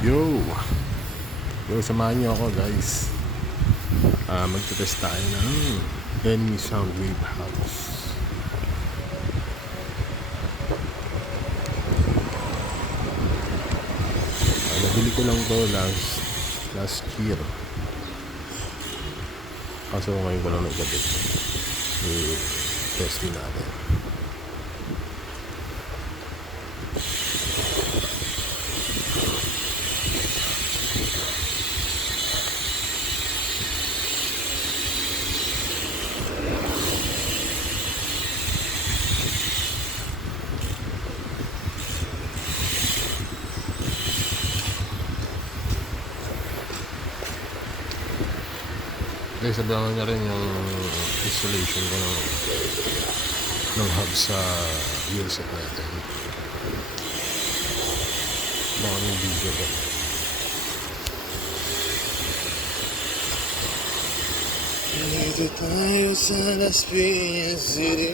Yo! Yo, samahan niyo ako guys. Magtetest tayo ng enemy Soundwave house. Nabili ko lang to last year. Kaso ngayon ko lang nagkabit. I-testing natin. Guys, sabihan na rin yung installation ko ng hub sa wheelset natin. Baka yung video ko. Dito tayo sa Las Piñas City.